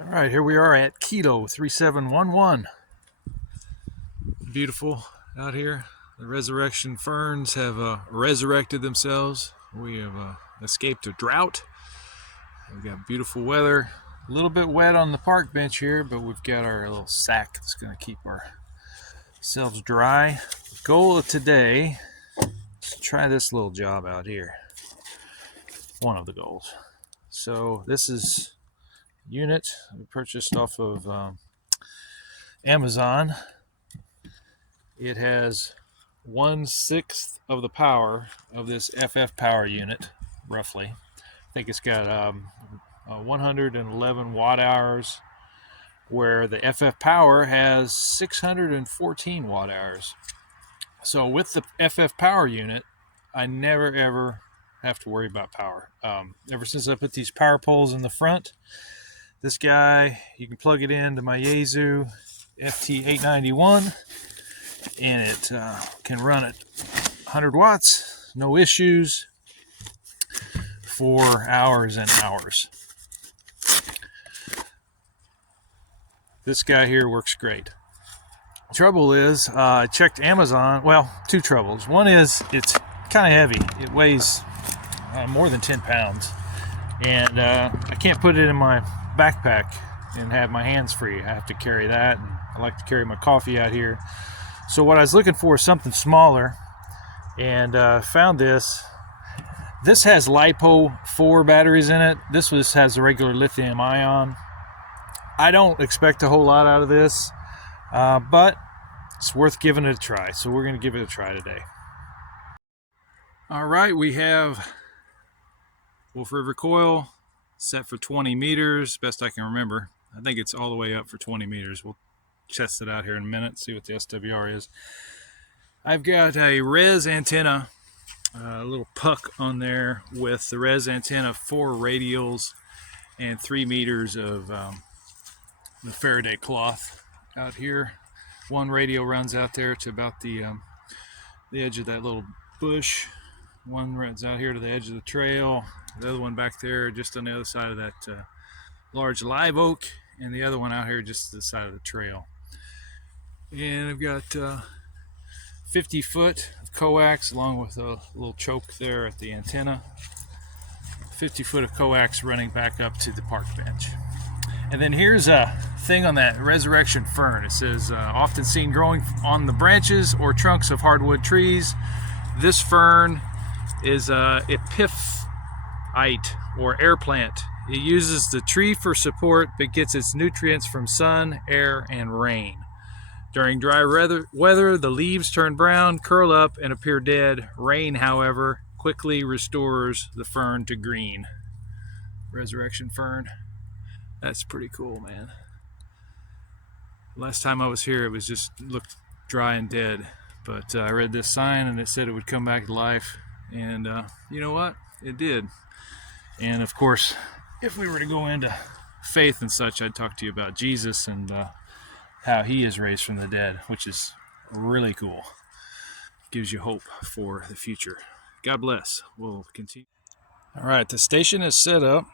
All right, here we are at Kilo 3711. Beautiful out here. The resurrection ferns have resurrected themselves. We have escaped a drought. We've got beautiful weather. A little bit wet on the park bench here, but we've got our little sack that's going to keep ourselves dry. The goal of today is to try this little job out here. One of the goals. So this is a unit we purchased off of Amazon. It has 1/6 of the power of this FF power unit, roughly. I think it's got 111 watt hours, where the FF power has 614 watt hours. So with the FF power unit, I never ever have to worry about power. Ever since I put these power poles in the front, this guy, you can plug it into my Yaesu FT891, and it can run at 100 watts, no issues, for hours and hours. This guy here works great. Trouble is, I checked Amazon. Well, two troubles. One is it's kind of heavy. It weighs more than 10 pounds, and I can't put it in my backpack and have my hands free. I have to carry that, and I like to carry my coffee out here. So what I was looking for is something smaller, and found this. This has LiPo 4 batteries in it. This has a regular lithium ion. I don't expect a whole lot out of this, but it's worth giving it a try. So we're going to give it a try today. All right, we have Wolf River coil set for 20 meters, best I can remember. I think it's all the way up for 20 meters. We'll test it out here in a minute, see what the SWR is. I've got a res antenna, a little puck on there with the res antenna, 4 radials, and 3 meters of the Faraday cloth out here. One radio runs out there to about the edge of that little bush. One runs out here to the edge of the trail. The other one back there just on the other side of that large live oak, and the other one out here just to the side of the trail. And I've got 50 foot of coax along with a little choke there at the antenna. 50 foot of coax running back up to the park bench. And then here's a thing on that resurrection fern. It says often seen growing on the branches or trunks of hardwood trees. This fern is epiphyte or air plant. It uses the tree for support but gets its nutrients from sun, air, and rain. During dry weather, the leaves turn brown, curl up, and appear dead. Rain, however, quickly restores the fern to green. Resurrection fern. That's pretty cool, man. Last time I was here, it was just looked dry and dead. But I read this sign, and it said it would come back to life. And you know what? It did. And of course, if we were to go into faith and such, I'd talk to you about Jesus and how he is raised from the dead, which is really cool. Gives you hope for the future. God bless. We'll continue. All right, the station is set up.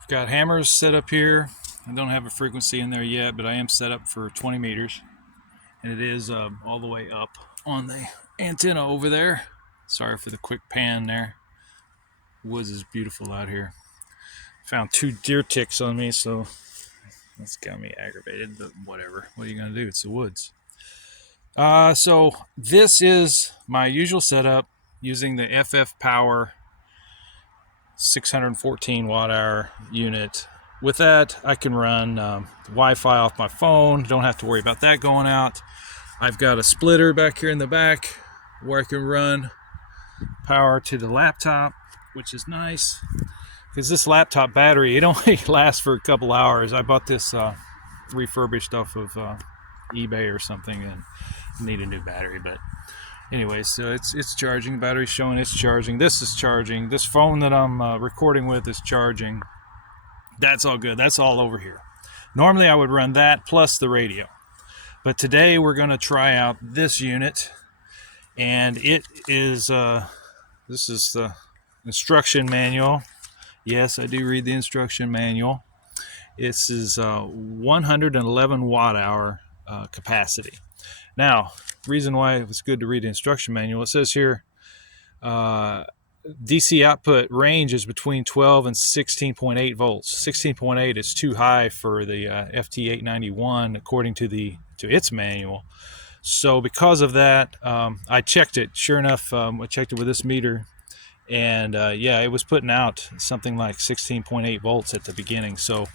I've got hammers set up here. I don't have a frequency in there yet, but I am set up for 20 meters. And it is all the way up on the antenna over there. Sorry for the quick pan there. Woods is beautiful out here. Found 2 deer ticks on me, so that's got me aggravated, but whatever. What are you going to do? It's the woods. So this is my usual setup using the FF Power 614 watt hour unit. With that, I can run Wi-Fi off my phone. Don't have to worry about that going out. I've got a splitter back here in the back where I can run power to the laptop, which is nice. Because this laptop battery, it only lasts for a couple hours. I bought this refurbished off of eBay or something and need a new battery. But anyway, so it's charging. Battery's showing it's charging. This is charging. This phone that I'm recording with is charging. That's all good. That's all over here. Normally I would run that plus the radio. But today we're going to try out this unit. And it is, this is the instruction manual. Yes, I do read the instruction manual. This is 111 watt hour capacity. Now, reason why it's good to read the instruction manual, it says here DC output range is between 12 and 16.8 volts. 16.8 is too high for the FT891 according to its manual. So because of that, I checked it. Sure enough, I checked it with this meter, and yeah, it was putting out something like 16.8 volts at the beginning. So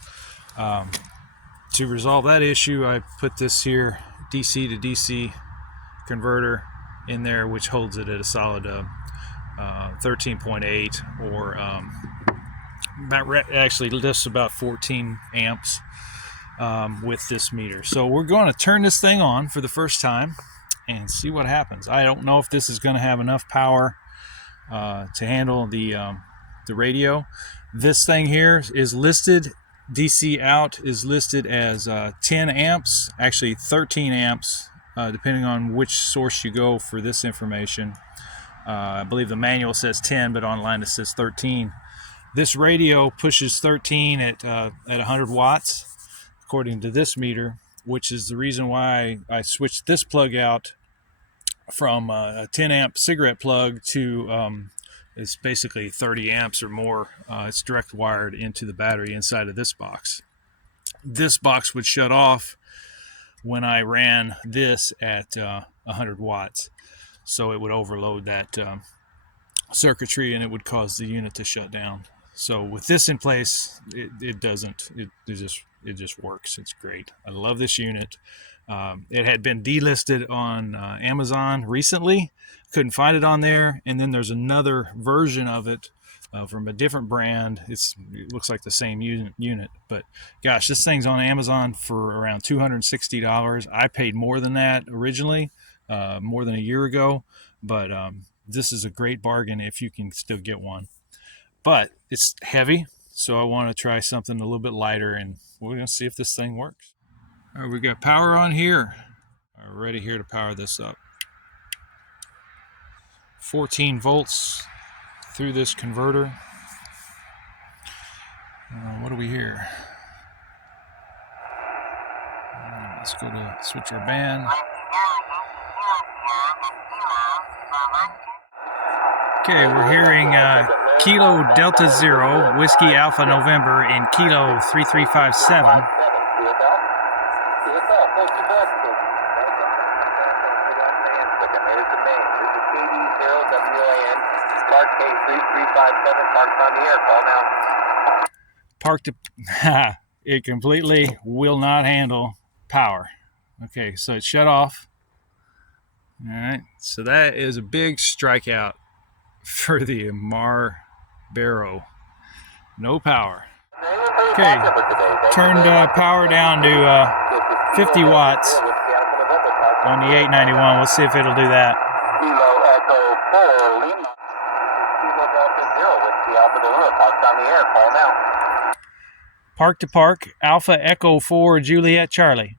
to resolve that issue, I put this here DC to DC converter in there, which holds it at a solid 13.8 or actually just about 14 amps with this meter. So we're going to turn this thing on for the first time and see what happens. I don't know if this is going to have enough power to handle the radio. This thing here is listed, DC out is listed as 10 amps, actually 13 amps, depending on which source you go for this information. I believe the manual says 10, but online it says 13. This radio pushes 13 at 100 watts, according to this meter, which is the reason why I switched this plug out from a 10 amp cigarette plug to it's basically 30 amps or more. It's direct wired into the battery inside of this box. This box would shut off when I ran this at 100 watts. So it would overload that circuitry and it would cause the unit to shut down. So with this in place, it doesn't. It just works. It's great. I love this unit. It had been delisted on Amazon recently. Couldn't find it on there. And then there's another version of it from a different brand. It looks like the same unit. But gosh, this thing's on Amazon for around $260. I paid more than that originally, more than a year ago. But this is a great bargain if you can still get one. But it's heavy, so I want to try something a little bit lighter, and we're going to see if this thing works. All right, we got power on here. We're ready here to power this up. 14 volts through this converter. What do we hear? Let's go to switcher band. Okay, we're hearing Kilo Delta Zero, Whiskey Alpha November, and Kilo 3357. Parked it completely will not handle power. Okay, so it shut off. All right, so that is a big strikeout for the Hamradio. No power. Okay, turned power down to 50 watts on the 891. We'll see if it'll do that. Park to park, Alpha Echo 4 Juliet Charlie.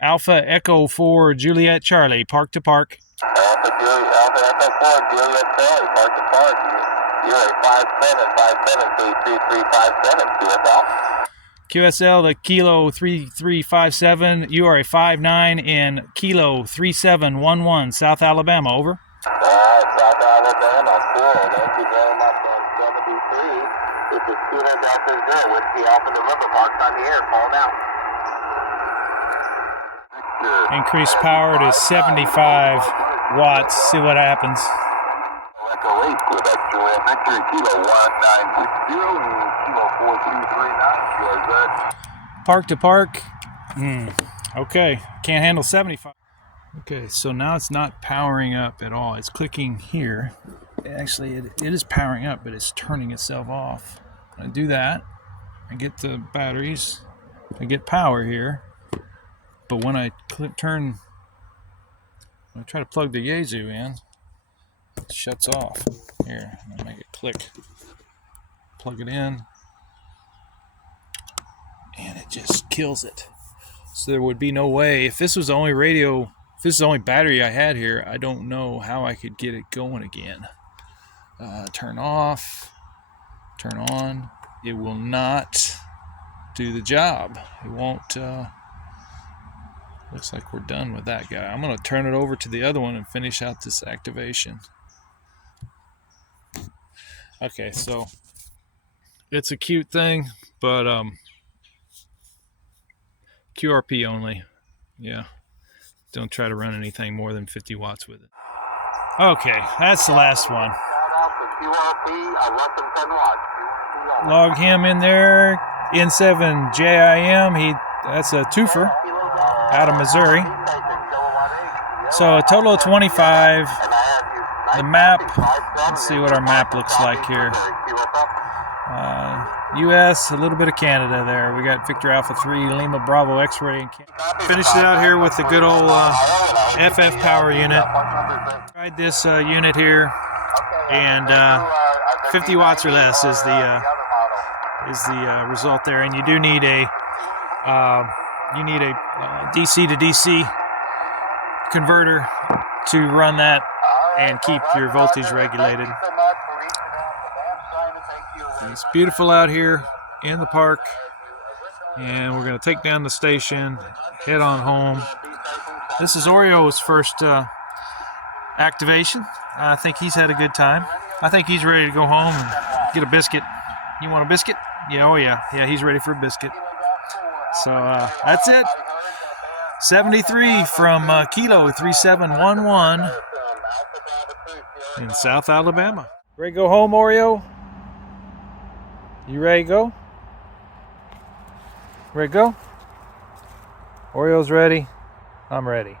Alpha Echo 4 Juliet Charlie, park to park. Alpha Echo 4 Juliet Charlie, park to park. You're a 5757 QSL. QSL the Kilo 3357. You are a 59 in Kilo 3711 South Alabama. Over. South Alabama, cool. Thank you very much. 73. This is Kilo Delta Zero with the Alpha November, parked on the air. Call now. Increase power to 75 watts. See what happens. Echo 8, Quebec Juliet Victory, Kilo 1960, Kilo 4239. Good. Park to park. Okay, can't handle 75. Okay, so now it's not powering up at all. It's clicking here. Actually, it is powering up, but it's turning itself off. I do that. I get the batteries. I get power here. But when I try to plug the Yaesu in, it shuts off. Here, I'll make it click. Plug it in, and it just kills it. So there would be no way, if this was the only radio, if this is the only battery I had here, I don't know how I could get it going again. Turn off. turn on. It will not do the job. It won't. Looks like we're done with that guy. I'm going to turn it over to the other one and finish out this activation. Okay, so it's a cute thing, but QRP only. Yeah, don't try to run anything more than 50 watts with it. Okay, that's the last one. Log him in there. N7 JIM. That's a twofer out of Missouri. So a total of 25. The map. Let's see what our map looks like here. U.S., a little bit of Canada there. We got Victor Alpha 3, Lima Bravo X-Ray. Finished it out here with the good old FF power unit. Tried this unit here, and 50 watts or less is the result there. And you do need a DC to DC converter to run that and keep your voltage regulated. It's beautiful out here in the park, and we're going to take down the station, head on home. This is Oreo's first activation. I think he's had a good time. I think he's ready to go home and get a biscuit. You want a biscuit? Yeah, oh yeah. Yeah, he's ready for a biscuit. So that's it. 73 from Kilo 3711 in South Alabama. Ready to go home, Oreo? You ready to go? Ready to go? Oreo's ready. I'm ready.